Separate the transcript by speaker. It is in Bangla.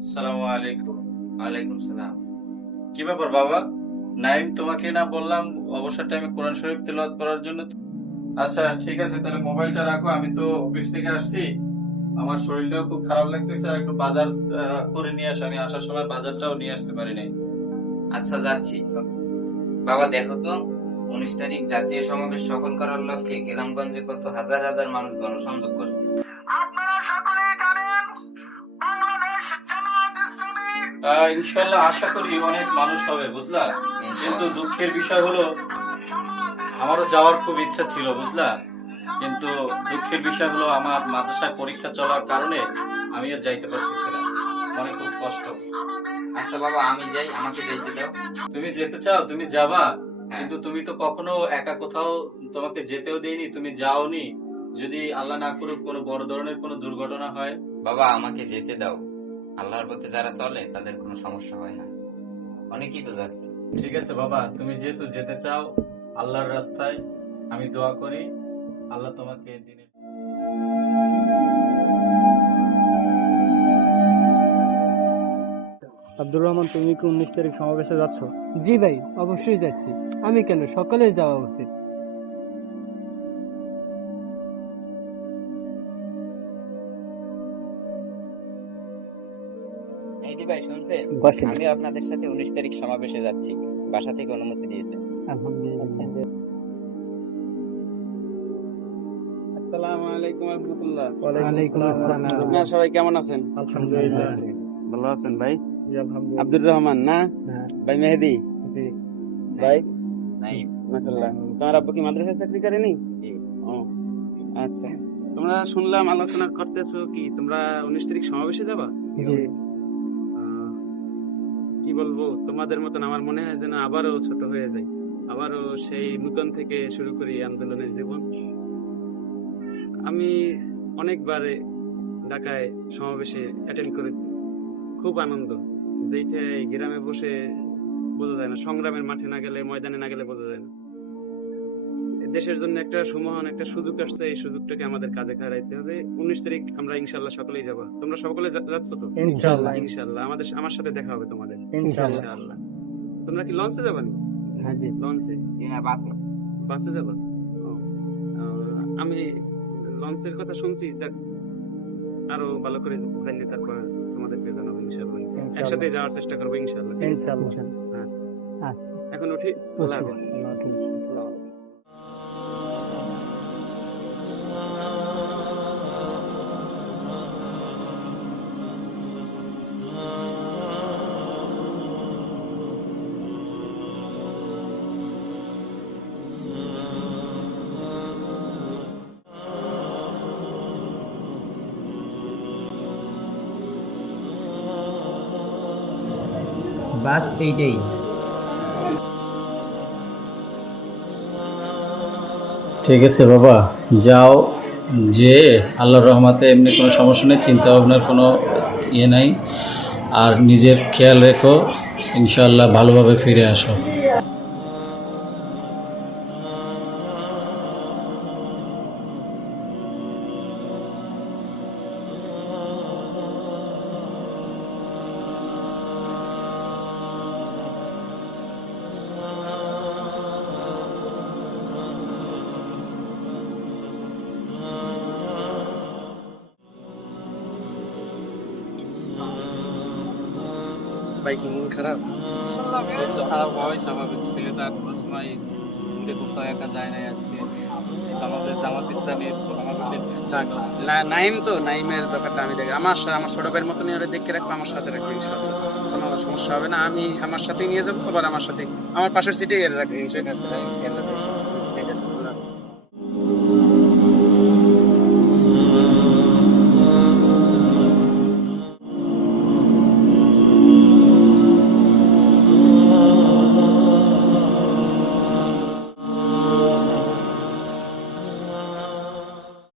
Speaker 1: আসসালামু আলাইকুম।
Speaker 2: ওয়ালাইকুম সালাম।
Speaker 1: কি ব্যাপার বাবা? নাইম তোমাকে না বললাম অবসর টাইমে কোরআন শরীফ তেলাওয়াত করার জন্য? আচ্ছা ঠিক আছে তাহলে মোবাইলটা রাখো আমি তো অফিস থেকে আসছি। আমার শরীরটাও খুব খারাপ লাগতেছে আর একটু বাজার আহ, করে নিয়ে আসো। আমি আসার সময় বাজারটাও নিয়ে আসতে পারি নাই।
Speaker 2: আচ্ছা যাচ্ছি। বাবা দেখো তো উনিশ তারিখ জাতীয় সমাবেশ সফল করার লক্ষ্যে গ্রামগঞ্জে কত হাজার হাজার মানুষ গণসংযোগ করছে।
Speaker 1: আহ, ইনশাল্লাহ আশা করি অনেক মানুষ হবে বুঝলা? কিন্তু দুঃখের বিষয় হলো আমারও যাওয়ার খুব ইচ্ছা ছিল বুঝলা? কিন্তু দুঃখের বিষয় হলো আমার মাদ্রাসায় পরীক্ষা চলার কারণে আমি আর যাইতে পারতেছি না। অনেক খুব কষ্ট।
Speaker 2: আচ্ছা বাবা আমি যাই আমাকে যেতে দাও।
Speaker 1: তুমি যেতে চাও তুমি যাবা
Speaker 2: হ্যাঁ।
Speaker 1: কিন্তু তুমি তো কখনো একা কোথাও তোমাকে যেতেও দেইনি তুমি যাওনি। যদি আল্লাহ না করুক কোনো বড় ধরনের কোনো দুর্ঘটনা হয়?
Speaker 2: বাবা আমাকে যেতে দাও। আল্লাহর পথে যারা চলে তাদের কোনো সমস্যা হয় না। অনেকেই তো যাচ্ছে।
Speaker 1: ঠিক আছে বাবা তুমি যেহেতু যেতে চাও আল্লাহর রাস্তায় আমি দোয়া করি আল্লাহ তোমাকে দিনে
Speaker 3: আব্দুর রহমান তুমি কি উনিশ তারিখ সমাবেশে যাচ্ছ?
Speaker 4: জি ভাই অবশ্যই যাচ্ছি। আমি কেন? সকালে যাওয়া উচিত।
Speaker 5: এইদি ভাই শুনছেন? আমি আপনাদের সাথে উনিশ তারিখ সমাবেশে যাচ্ছি। বাসা থেকে অনুমতি দিয়েছে।
Speaker 3: আসসালামু আলাইকুম রহমতুল্লাহ।
Speaker 4: ওয়ালাইকুম আসসালাম।
Speaker 3: আপনারা সবাই কেমন আছেন?
Speaker 4: আলহামদুলিল্লাহ।
Speaker 3: ভালো আছেন ভাই? আব্দুর রহমান না?
Speaker 4: হ্যাঁ।
Speaker 3: ভাই মেহেদি? ভাই? মাশাআল্লাহ। তোমার আব্বু কি মাদ্রাসা চাকরি করেনি?
Speaker 2: জি।
Speaker 3: ও আচ্ছা। তোমরা শুনলাম আলোচনা করতেছো কি? তোমরা উনিশ তারিখ সমাবেশে যাবা?
Speaker 4: জি।
Speaker 3: কি বলব, তোমাদের মতন আমার মনে হয় যেন আবারও ছোট হয়ে যাই। আবারও সেই নূতন থেকে শুরু করি আন্দোলনের জীবন। আমি অনেকবার ঢাকায় সমাবেশে অ্যাটেন্ড করেছি। খুব আনন্দ। যেইটা গ্রামে বসে বোঝা যায় না, সংগ্রামের মাঠে না গেলে, ময়দানে না গেলে বোঝা যায় না। দেশের জন্য একটা সুমহান একটা সুযোগ আসছে এই সুযোগটাকে আমাদের কাজে খারাইতে হবে। উনিশ তারিখ আমরা ইনশাল্লাহ সকলেই যাব। তোমরা সকলে যাচ্ছ তো?
Speaker 4: ইনশাআল্লাহ।
Speaker 3: ইনশাল্লাহ আমাদের আমার সাথে দেখা হবে তোমাদের।
Speaker 4: ইনশাআল্লাহ।
Speaker 3: ইনশাআল্লাহ। তোমরা কি লঞ্চে যাবা নি লঞ্চে?
Speaker 2: হ্যাঁ
Speaker 3: বাসে। যাবা? আমি লঞ্চের কথা শুনছি দেখ আরও ভালো করে জানলে তারপর তোমাদেরকে জানাব ইনশাআল্লাহ। একসাথে যাওয়ার চেষ্টা করব ইনশাআল্লাহ।
Speaker 4: ইনশাআল্লাহ।
Speaker 3: আচ্ছা।
Speaker 4: আচ্ছা
Speaker 3: এখন উঠি আল্লাহ হাফেজ।
Speaker 5: বাস এইটাই।
Speaker 1: ঠিক আছে বাবা, যাও। যে আল্লাহর রহমাতে এমনি কোনো সমস্যা নেই চিন্তা ভাবনার কোনো ইয়ে নাই। আর নিজের খেয়াল রেখো, ইনশাআল্লাহ ভালোভাবে ফিরে আসো।
Speaker 3: ভাই কি মন খারাপ? খারাপ হওয়াই স্বাভাবিক। ছেলে তার ঘুরে কোথাও একা যায় নাই আজকে। আমাদের জামাত ইসলামের নাইম তো নাইমের ব্যাপারটা আমি দেখি। আমার আমার ছোট ভাইয়ের মতনই ওরা দেখে রাখব আমার সাথে রাখবে কোনো সমস্যা হবে না। আমি আমার সাথেই নিয়ে যাব আবার আমার সাথে আমার পাশের সিটে রাখবে ইনশাআল্লাহ ঠিক আছে